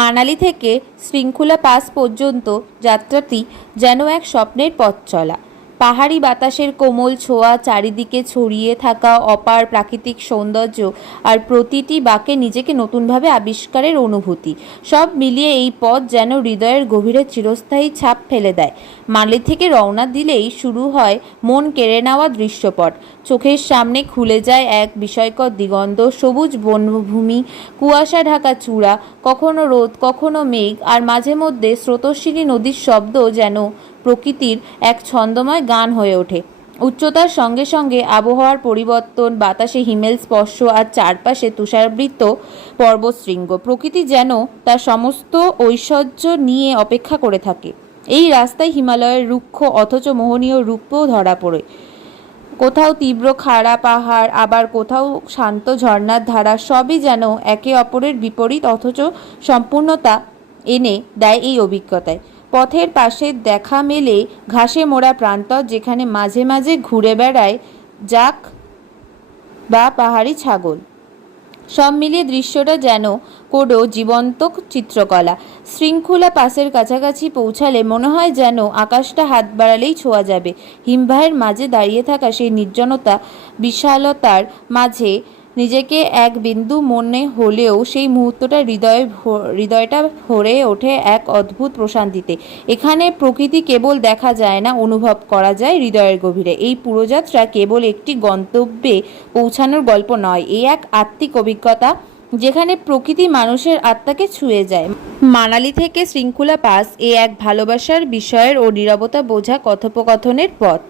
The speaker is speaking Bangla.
মানালি থেকে শৃঙ্খলা পাস পর্যন্ত যাত্রাটি যেন এক স্বপ্নের পথ চলা। পাহাড়ি বাতাসের কোমল ছোঁয়া, চারিদিকে ছড়িয়ে থাকা অপার প্রাকৃতিক সৌন্দর্য আর প্রতিটি বাঁকে নিজেকে নতুনভাবে আবিষ্কারের অনুভূতি, সব মিলিয়ে এই পথ যেন হৃদয়ের গভীরে চিরস্থায়ী ছাপ ফেলে দেয়। মানালি থেকে রওনা দিলেই শুরু হয় মন কেড়ে নেওয়া দৃশ্যপট। চোখের সামনে খুলে যায় এক বিস্ময়কর দিগন্ত, সবুজ বনভূমি, কুয়াশা ঢাকা চূড়া, কখনো রোদ কখনো মেঘ, আর মাঝে মধ্যে স্রোতস্বিনী নদীর শব্দ যেন প্রকৃতির এক ছন্দময় গান হয়ে ওঠে। উচ্চতার সঙ্গে সঙ্গে আবহাওয়ার পরিবর্তন, বাতাসে হিমেল স্পর্শ আর চারপাশে তুষারাবৃত পর্বতশৃঙ্গ, প্রকৃতি যেন তার সমস্ত ঐশ্বর্য নিয়ে অপেক্ষা করে থাকে। এই রাস্তায় হিমালয়ের রুক্ষ অথচ মোহনীয় রূপও ধরা পড়ে। কোথাও তীব্র খাড়া পাহাড়, আবার কোথাও শান্ত ঝর্ণার ধারা, সবই যেন একে অপরের বিপরীত অথচ সম্পূর্ণতা এনে দেয় এই অভিজ্ঞতায়। পথের পাশে দেখা মেলে ঘাসে মোড়া প্রান্তর, যেখানে মাঝে মাঝে ঘুরে বেড়ায় জাক বা পাহাড়ি ছাগল। সব মিলিয়ে দৃশ্যটা যেন কোনো জীবন্ত চিত্রকলা। শৃঙ্খলা পাসের কাছাকাছি পৌঁছালে মনে হয় যেন আকাশটা হাত বাড়ালেই ছোঁয়া যাবে। হিমবাহের মাঝে দাঁড়িয়ে থাকা সেই নির্জনতা, বিশালতার মাঝে নিজেকে এক বিন্দু মনে হলেও সেই মুহূর্তটা হৃদয়টা ভরে ওঠে এক অদ্ভুত প্রশান্তিতে। এখানে প্রকৃতি কেবল দেখা যায় না, অনুভব করা যায় হৃদয়ের গভীরে। এই পুরো যাত্রা কেবল একটি গন্তব্যে পৌঁছানোর গল্প নয়, এই এক আত্মিক অভিজ্ঞতা যেখানে প্রকৃতি মানুষের আত্মাকে ছুঁয়ে যায়। মানালি থেকে শৃঙ্খলা পাস এ এক ভালোবাসার বিষয়ের ও নীরবতা বোঝা কথোপকথনের পথ।